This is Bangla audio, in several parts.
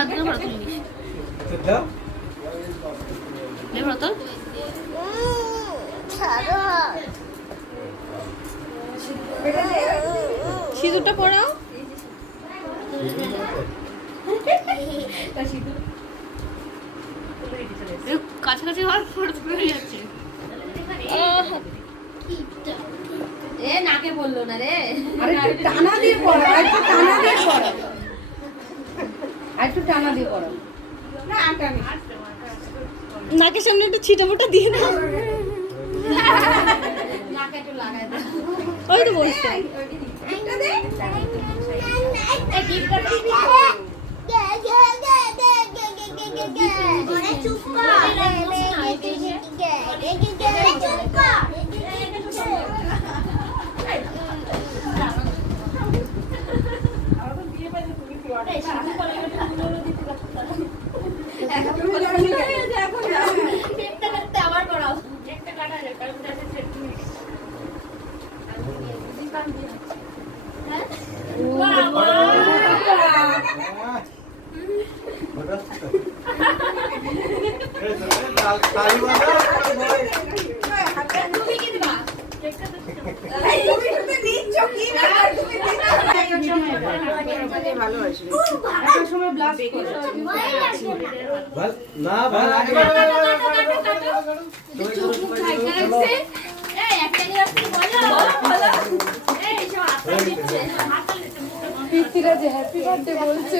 বাদ দিয়ে ফটো তুলে নিস লে ফটো সিঁদুরটা পরাও কাছাকাছি হওয়ার ফটো তুলে যাচ্ছে এ নাকে বললো না রে আরে একটু টানা দিয়ে পড়ো একটু টানা দিয়ে পড়ো একটু টানা দিয়ে পড়ো না টানা নাকের সামনে একটু ছিটাফোটা দিয়ে দাও নাকে একটু লাগাই দাও ওই তো বলছি এইটা দে এই গিফটটা দিবি চুপ আবার করাও একটা কাটা যায় পিত্তিরা যে হ্যাপি বার্থডে বলছে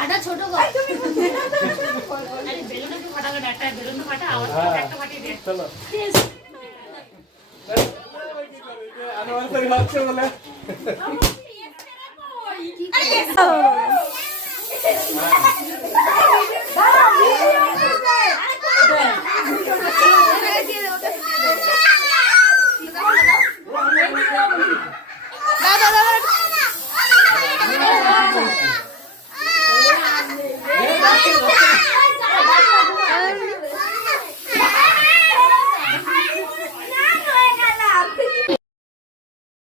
আটা ছোট গো বেলুন একটু ফাটা করে একটা বেলুন ফাটা আওয়াজ একটা ফাটিয়ে দে চলো বলে